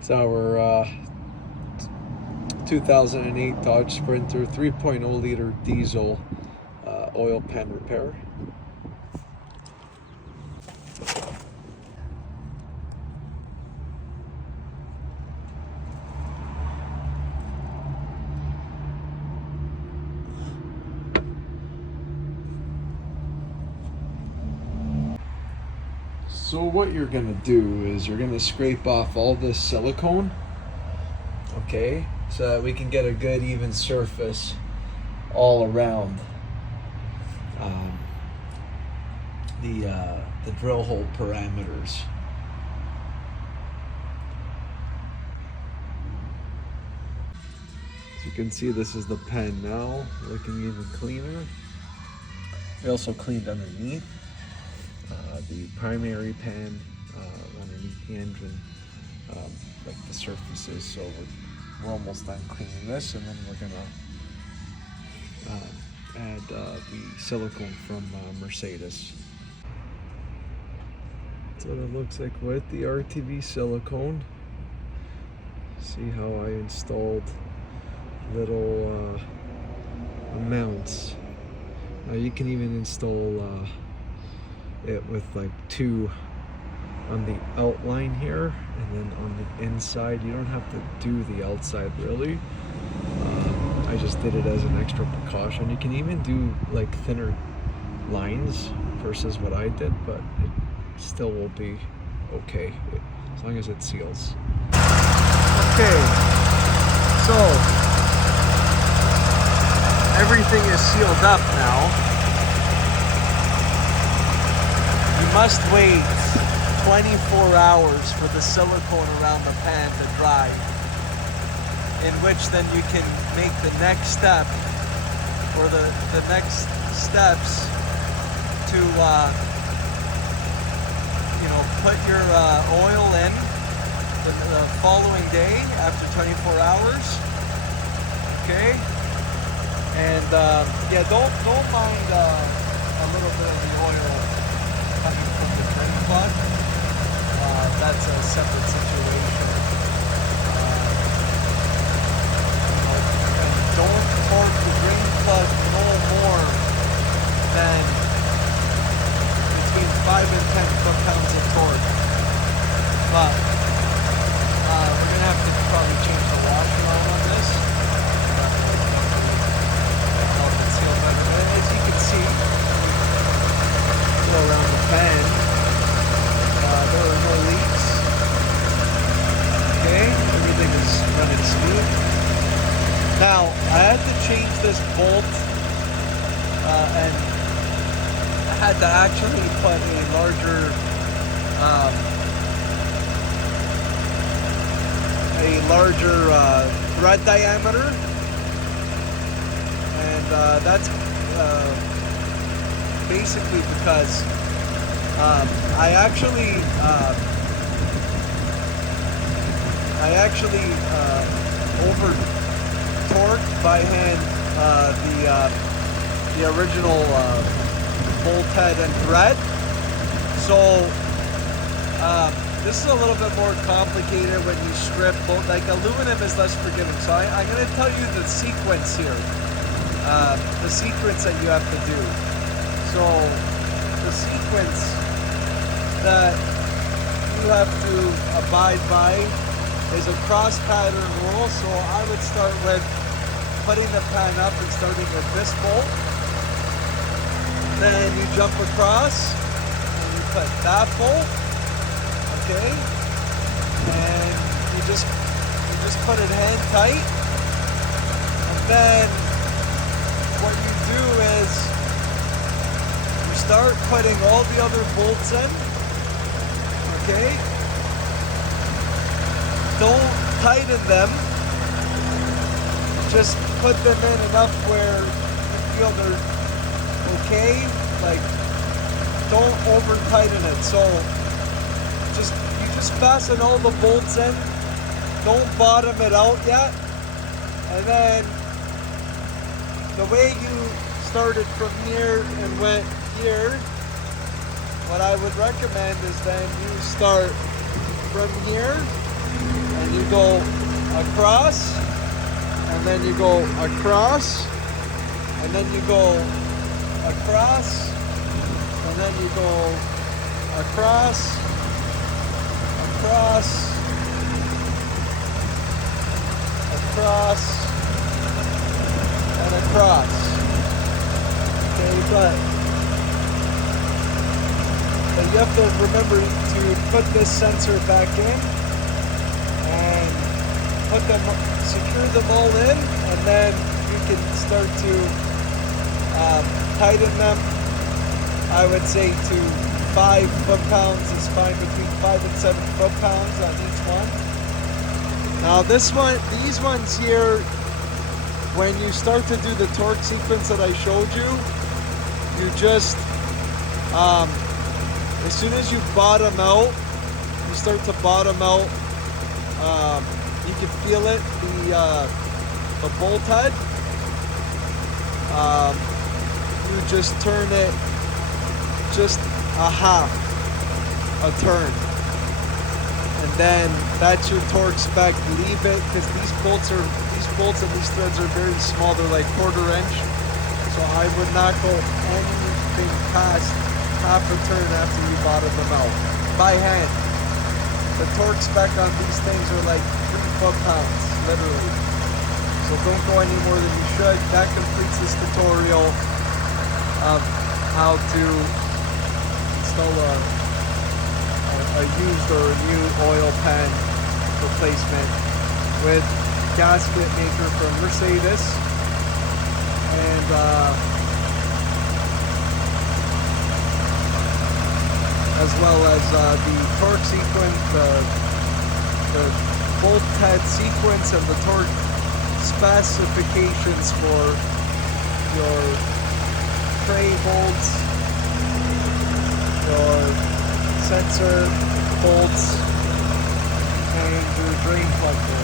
It's our 2008 Dodge Sprinter 3.0 liter diesel oil pan repair. So what you're gonna do is you're gonna scrape off all this silicone, okay, so that we can get a good even surface all around the drill hole parameters. As you can see, this is the pan now, looking even cleaner. We also cleaned underneath. The primary pan underneath the engine, like the surfaces. So we're almost done cleaning this, and then we're gonna add the silicone from Mercedes. That's what it looks like with the RTV silicone. See how I installed little mounts. Now you can even install it with like two on the outline here, and then on the inside. You don't have to do the outside really. I just did it as an extra precaution. You can even do like thinner lines versus what I did, but it still will be okay as long as it seals. Okay, so everything is sealed up now. You must wait 24 hours for the silicone around the pan to dry, in which then you can make the next step, or the next steps to put your oil in the following day after 24 hours. Okay, and yeah, don't mind a little bit of the oil coming from the drain plug. That's a separate situation. And don't torque the drain plug no more than between 5 and 10 foot-pounds of torque. But we're gonna have to probably change the washer on this. That will definitely help it seal better. As you can see, go around the pan. There are no leaks. Okay, everything is running smooth. Now, I had to change this bolt, and I had to actually put a larger, thread diameter, and that's basically because I actually over torqued by hand the original bolt head and thread. So this is a little bit more complicated when you strip bolt. Like aluminum is less forgiving. So I'm going to tell you the sequence here, the sequence that you have to do. So the sequence that you have to abide by is a cross pattern rule. So I would start with putting the pan up and starting with this bolt. Then you jump across and you put that bolt, okay? And you just put it hand tight. And then what you do is you start putting all the other bolts in, okay? Don't tighten them, just put them in enough where you feel they're okay. Like, don't over tighten it. So you just fasten all the bolts in, don't bottom it out yet. And then the way you started from here and went here, what I would recommend is then you start from here and you go across, and then you go across, and then you go across, and then you go across, across, across, and across. Okay, but you have to remember to put this sensor back in and secure them all in, and then you can start to tighten them. I would say to 5 foot-pounds is fine, between 5 and 7 foot-pounds on each one. Now these ones here, when you start to do the torque sequence that I showed you, you just as soon as you bottom out, you start to bottom out, you can feel it, the bolt head. You just turn it just a half a turn, and then that's your torque spec. Leave it, because these bolts and these threads are very small. They're like 1/4 inch, so I would not go anything past half a turn after you bottom them out by hand. The torque spec on these things are like 3 foot-pounds, literally. So don't go any more than you should. That completes this tutorial of how to install a used or a new oil pan replacement with gasket maker from Mercedes, and as well as the torque sequence, the bolt head sequence, and the torque specifications for your tray bolts, your sensor bolts, and your drain plug bolts.